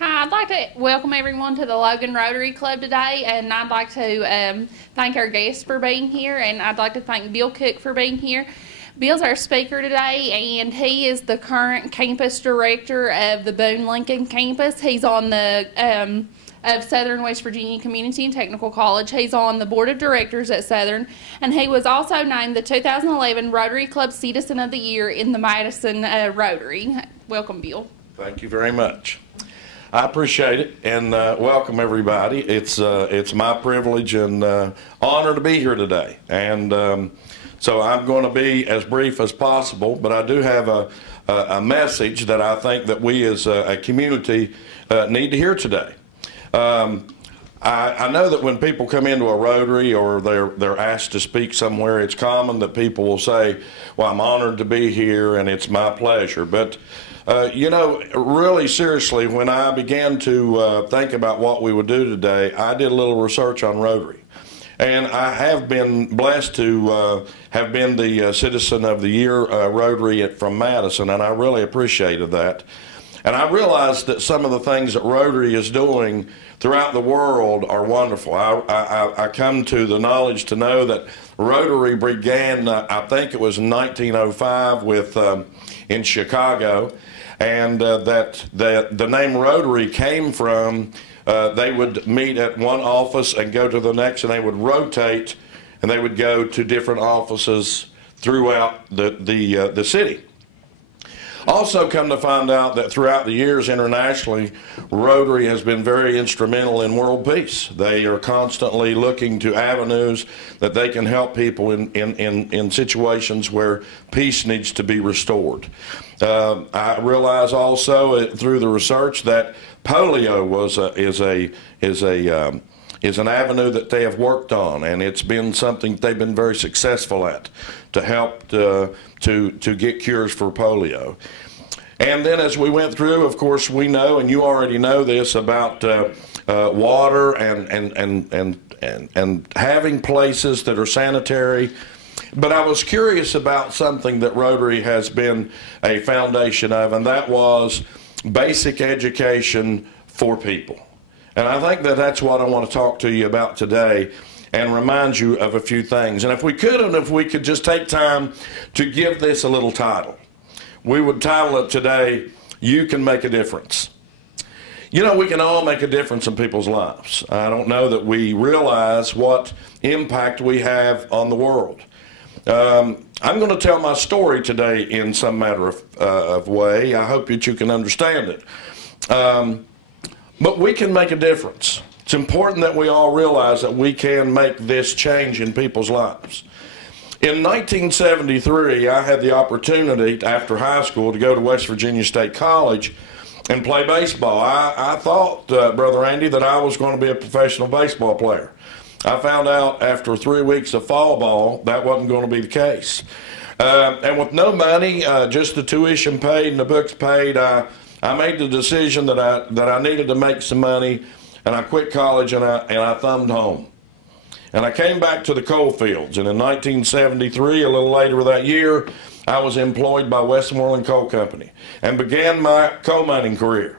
Hi, I'd like to welcome everyone to the Logan Rotary Club today, and I'd like to thank our guests for being here, and I'd like to thank Bill Cook for being here. Bill's our speaker today, and he is the current campus director of the Boone Lincoln campus. He's on the of Southern West Virginia Community and Technical College. He's on the board of directors at Southern, and he was also named the 2011 Rotary Club Citizen of the Year in the Madison Rotary. Welcome, Bill. Thank you very much. I appreciate it, and welcome everybody. It's my privilege and honor to be here today, and so I'm going to be as brief as possible, but I do have a message that I think that we as a community need to hear today. I know that when people come into a Rotary or they're asked to speak somewhere, it's common that people will say, well, I'm honored to be here and it's my pleasure. But you know, really seriously, when I began to think about what we would do today, I did a little research on Rotary. And I have been blessed to have been the Citizen of the Year Rotary from Madison, and I really appreciated that. And I realized that some of the things that Rotary is doing throughout the world are wonderful. I come to the knowledge to know that Rotary began, I think it was in 1905 with, in Chicago, and that the name Rotary came from they would meet at one office and go to the next, and they would rotate, and they would go to different offices throughout the city. Also come to find out that throughout the years internationally, Rotary has been very instrumental in world peace. They are constantly looking to avenues that they can help people in situations where peace needs to be restored. I realize also through the research that polio is an avenue that they have worked on, and it's been something they've been very successful at to help to get cures for polio. And then as we went through, of course, we know, and you already know this, about water and having places that are sanitary. But I was curious about something that Rotary has been a foundation of, and that was basic education for people. And I think that that's what I want to talk to you about today and remind you of a few things. And if we could just take time to give this a little title, we would title it today, You Can Make a Difference. You know, we can all make a difference in people's lives. I don't know that we realize what impact we have on the world. I'm going to tell my story today in some matter of way. I hope that you can understand it. But we can make a difference. It's important that we all realize that we can make this change in people's lives. In 1973, I had the opportunity after high school to go to West Virginia State College and play baseball. I thought, Brother Andy, that I was going to be a professional baseball player. I found out after 3 weeks of fall ball that wasn't going to be the case. And with no money, just the tuition paid and the books paid, I made the decision that I needed to make some money, and I quit college and I thumbed home. And I came back to the coal fields, and in 1973, a little later that year, I was employed by Westmoreland Coal Company and began my coal mining career.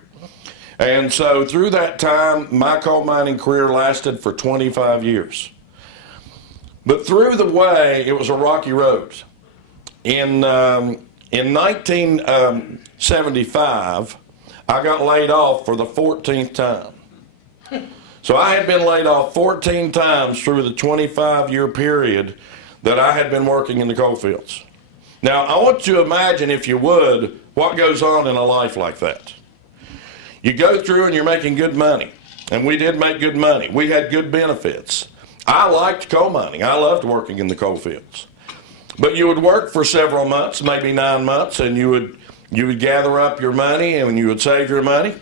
And so through that time, my coal mining career lasted for 25 years. But through the way, it was a rocky road. In 1975, I got laid off for the 14th time. So I had been laid off 14 times through the 25-year period that I had been working in the coal fields. Now, I want you to imagine, if you would, what goes on in a life like that. You go through and you're making good money, and we did make good money. We had good benefits. I liked coal mining. I loved working in the coal fields. But you would work for several months, maybe 9 months, and you would gather up your money and you would save your money,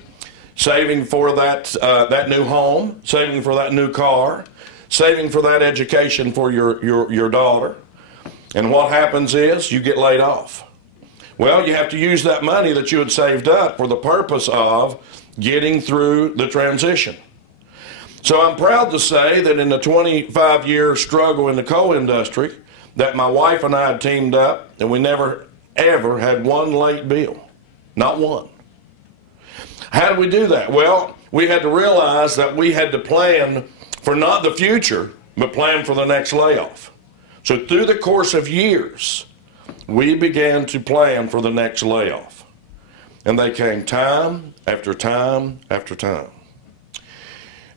saving for that new home, saving for that new car, saving for that education for your daughter. And what happens is you get laid off. Well, you have to use that money that you had saved up for the purpose of getting through the transition. So I'm proud to say that in the 25-year struggle in the coal industry, that my wife and I had teamed up, and we never, ever had one late bill. Not one. How did we do that? Well, we had to realize that we had to plan for not the future, but plan for the next layoff. So through the course of years, we began to plan for the next layoff. And they came time after time after time.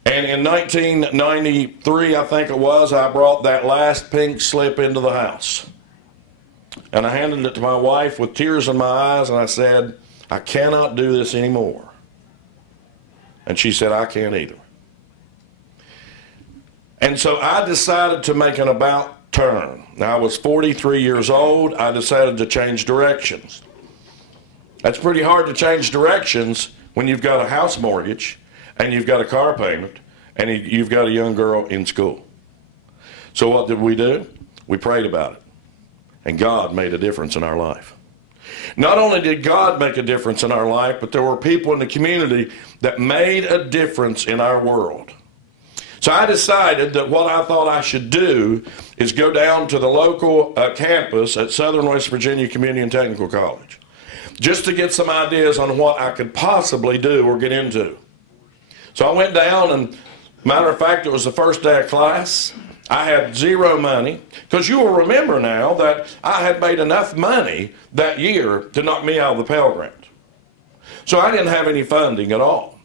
And in 1993, I think it was, I brought that last pink slip into the house. And I handed it to my wife with tears in my eyes, and I said, I cannot do this anymore. And she said, I can't either. And so I decided to make an about turn. Now, I was 43 years old. I decided to change directions. That's pretty hard to change directions when you've got a house mortgage and you've got a car payment and you've got a young girl in school. So what did we do? We prayed about it. And God made a difference in our life. Not only did God make a difference in our life, but there were people in the community that made a difference in our world. So I decided that what I thought I should do is go down to the local campus at Southern West Virginia Community and Technical College, just to get some ideas on what I could possibly do or get into. So I went down, and matter of fact, it was the first day of class. I had zero money, because you will remember now that I had made enough money that year to knock me out of the Pell Grant. So I didn't have any funding at all.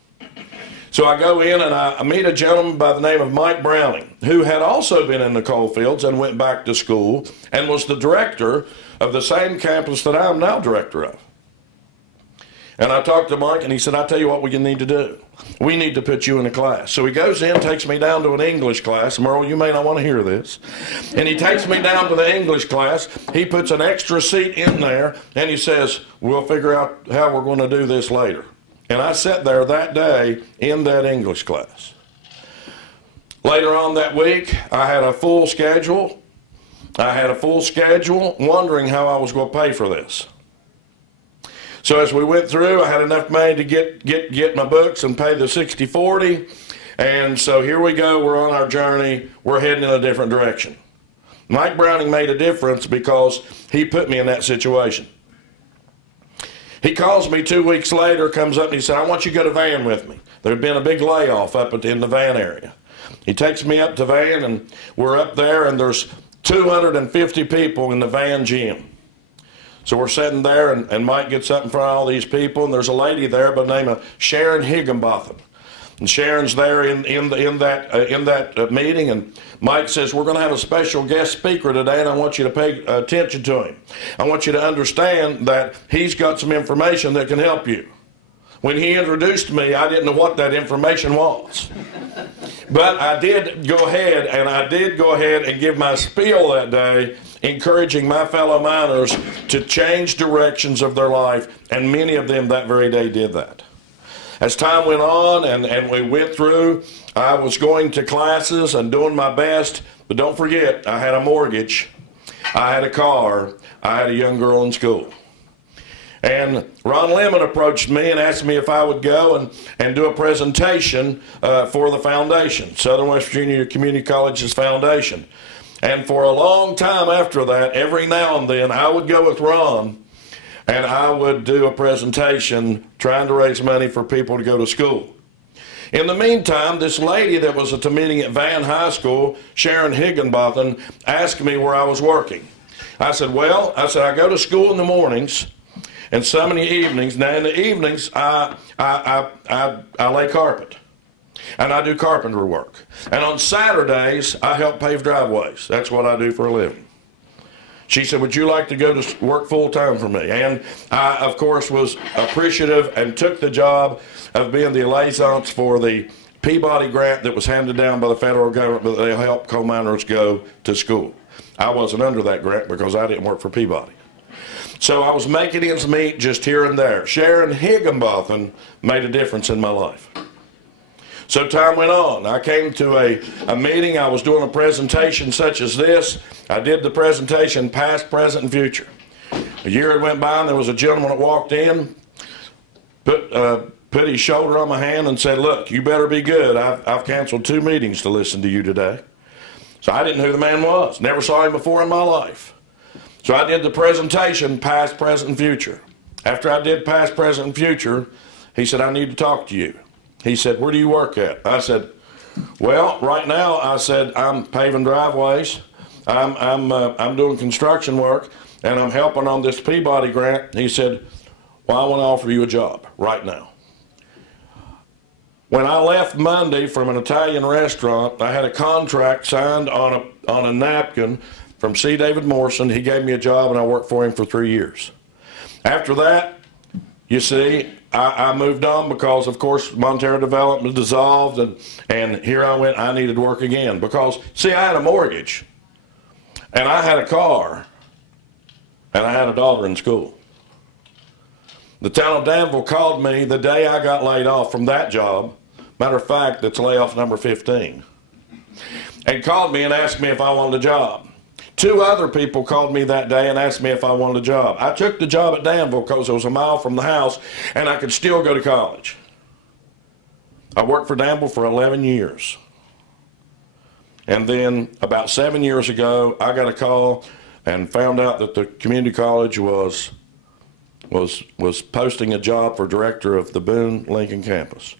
So I go in and I meet a gentleman by the name of Mike Browning, who had also been in the coal fields and went back to school and was the director of the same campus that I'm now director of. And I talked to Mike, and he said, I'll tell you what we need to do. We need to put you in a class. So he goes in, takes me down to an English class. Merle, you may not want to hear this. And he takes me down to the English class. He puts an extra seat in there, and he says, we'll figure out how we're going to do this later. And I sat there that day in that English class. Later on that week, I had a full schedule. Wondering how I was going to pay for this. So as we went through, I had enough money to get my books and pay the 60/40. And so here we go. We're on our journey. We're heading in a different direction. Mike Browning made a difference because he put me in that situation. He calls me 2 weeks later, comes up and he said, I want you to go to Van with me. There had been a big layoff up in the Van area. He takes me up to Van, and we're up there, and there's 250 people in the Van gym. So we're sitting there, and Mike gets up in front of all these people, and there's a lady there by the name of Sharon Higginbotham. And Sharon's there in that meeting, and Mike says, we're going to have a special guest speaker today, and I want you to pay attention to him. I want you to understand that he's got some information that can help you. When he introduced me, I didn't know what that information was. But I did go ahead and give my spiel that day, encouraging my fellow miners to change directions of their life, and many of them that very day did that. As time went on and we went through, I was going to classes and doing my best, but don't forget, I had a mortgage, I had a car, I had a young girl in school. And Ron Lemon approached me and asked me if I would go and do a presentation for the foundation, Southern West Virginia Community College's foundation. And for a long time after that, every now and then, I would go with Ron and I would do a presentation trying to raise money for people to go to school. In the meantime, this lady that was at the meeting at Van High School, Sharon Higginbotham, asked me where I was working. I said, I go to school in the mornings and some in the evenings. Now, in the evenings, I lay carpet. And I do carpentry work. And on Saturdays, I help pave driveways. That's what I do for a living. She said, would you like to go to work full-time for me? And I, of course, was appreciative and took the job of being the liaison for the Peabody grant that was handed down by the federal government that they help coal miners go to school. I wasn't under that grant because I didn't work for Peabody. So I was making ends meet just here and there. Sharon Higginbotham made a difference in my life. So time went on. I came to a meeting. I was doing a presentation such as this. I did the presentation past, present, and future. A year had went by, and there was a gentleman that walked in, put his shoulder on my hand and said, look, you better be good. I've canceled 2 meetings to listen to you today. So I didn't know who the man was. Never saw him before in my life. So I did the presentation past, present, and future. After I did past, present, and future, He said, I need to talk to you. He said, where do you work at? I said, well, right now, I said, I'm paving driveways. I'm doing construction work, and I'm helping on this Peabody grant. He said, well, I want to offer you a job right now. When I left Monday from an Italian restaurant, I had a contract signed on a napkin from C. David Morrison. He gave me a job, and I worked for him for 3 years. After that, you see, I moved on because, of course, Montero Development dissolved, and here I went. I needed work again because, see, I had a mortgage, and I had a car, and I had a daughter in school. The town of Danville called me the day I got laid off from that job. Matter of fact, that's layoff number 15. And called me and asked me if I wanted a job. 2 other people called me that day and asked me if I wanted a job. I took the job at Danville because it was a mile from the house and I could still go to college. I worked for Danville for 11 years. And then about 7 years ago, I got a call and found out that the community college was posting a job for director of the Boone Lincoln campus.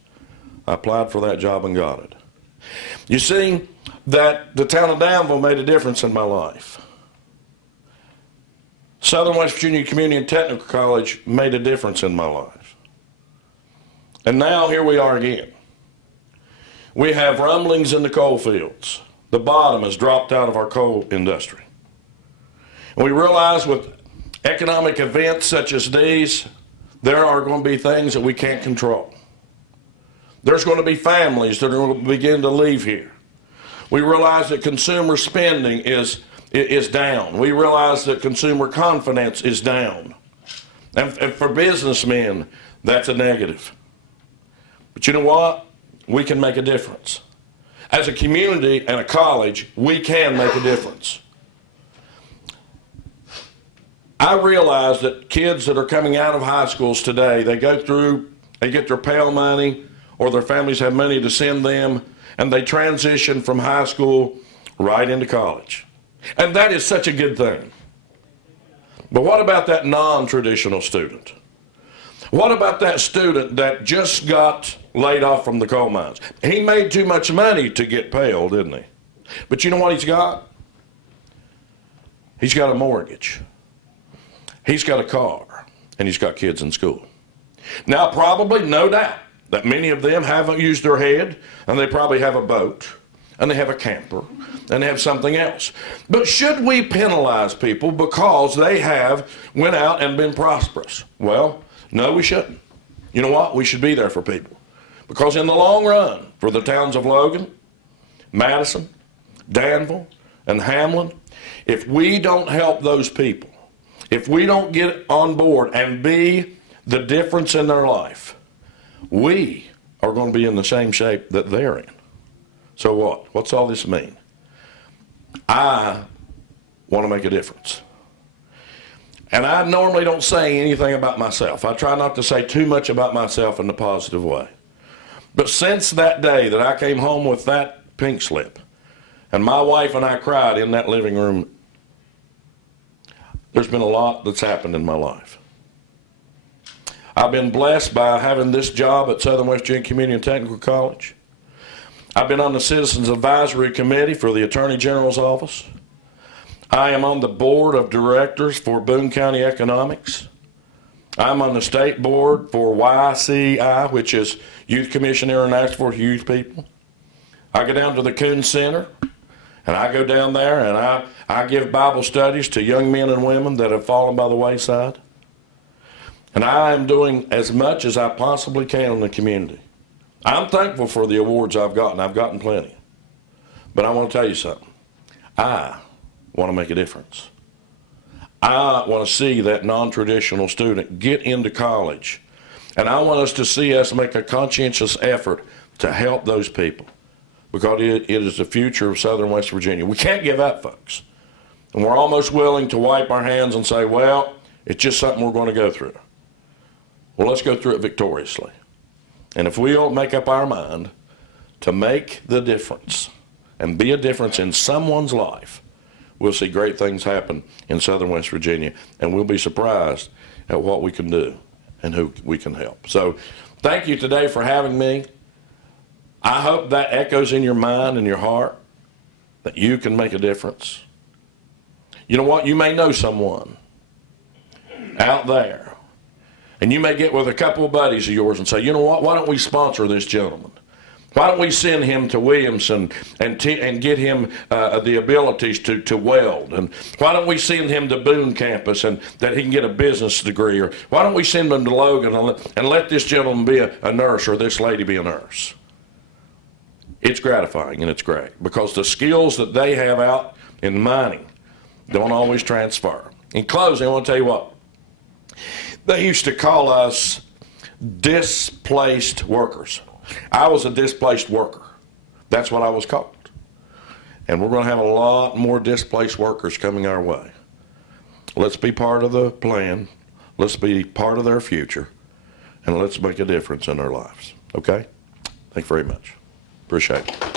I applied for that job and got it. You see, that the town of Danville made a difference in my life. Southern West Virginia Community and Technical College made a difference in my life. And now here we are again. We have rumblings in the coal fields. The bottom has dropped out of our coal industry. And we realize with economic events such as these, there are going to be things that we can't control. There's going to be families that are going to begin to leave here. We realize that consumer spending is down. We realize that consumer confidence is down. And for businessmen, that's a negative. But you know what? We can make a difference. As a community and a college, we can make a difference. I realize that kids that are coming out of high schools today, they get their Pell money, or their families have money to send them, and they transition from high school right into college. And that is such a good thing. But what about that non-traditional student? What about that student that just got laid off from the coal mines? He made too much money to get Pell, didn't he? But you know what he's got? He's got a mortgage. He's got a car, and he's got kids in school. Now, probably, no doubt, that many of them haven't used their head, and they probably have a boat, and they have a camper, and they have something else. But should we penalize people because they have went out and been prosperous? Well, no, we shouldn't. You know what? We should be there for people. Because in the long run, for the towns of Logan, Madison, Danville, and Hamlin, if we don't help those people, if we don't get on board and be the difference in their life, we are going to be in the same shape that they're in. So what? What's all this mean? I want to make a difference. And I normally don't say anything about myself. I try not to say too much about myself in a positive way. But since that day that I came home with that pink slip, and my wife and I cried in that living room, there's been a lot that's happened in my life. I've been blessed by having this job at Southern West Virginia Community and Technical College. I've been on the Citizens Advisory Committee for the Attorney General's Office. I am on the Board of Directors for Boone County Economics. I'm on the State Board for YCI, which is Youth Commission International for Youth People. I go down to the Coon Center, and I go down there, and I give Bible studies to young men and women that have fallen by the wayside. And I am doing as much as I possibly can in the community. I'm thankful for the awards I've gotten. I've gotten plenty. But I want to tell you something. I want to make a difference. I want to see that non-traditional student get into college. And I want us to see us make a conscientious effort to help those people. Because it is the future of Southern West Virginia. We can't give up, folks. And we're almost willing to wipe our hands and say, well, it's just something we're going to go through. Well, let's go through it victoriously. And if we'll make up our mind to make the difference and be a difference in someone's life, we'll see great things happen in Southern West Virginia, and we'll be surprised at what we can do and who we can help. So Thank you today for having me. I hope that echoes in your mind and your heart that you can make a difference. You know what? You may know someone out there, and you may get with a couple of buddies of yours and say, you know what? Why don't we sponsor this gentleman? Why don't we send him to Williamson and get him the abilities to weld? And why don't we send him to Boone campus and that he can get a business degree? Or why don't we send him to Logan and let this gentleman be a nurse or this lady be a nurse? It's gratifying and it's great because the skills that they have out in mining don't always transfer. In closing, I want to tell you what. They used to call us displaced workers. I was a displaced worker. That's what I was called. And we're going to have a lot more displaced workers coming our way. Let's be part of the plan. Let's be part of their future. And let's make a difference in their lives. Okay? Thank you very much. Appreciate it.